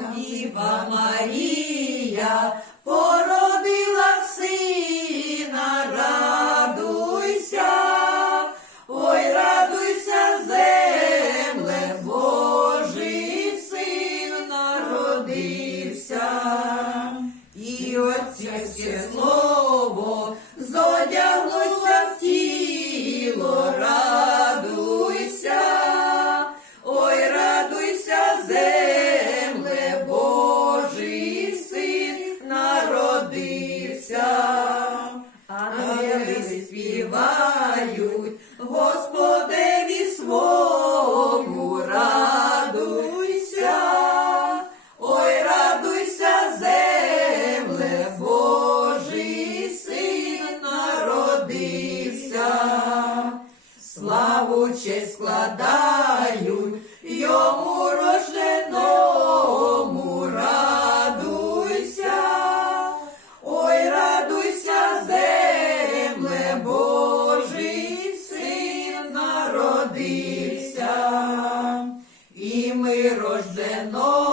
Діва Марія породила сина, радуйся, ой, радуйся, земле, Божий син народився, і отця слово честь складають йому рожденому, радуйся, ой, радуйся, земле, Божий син народився, і ми рождено.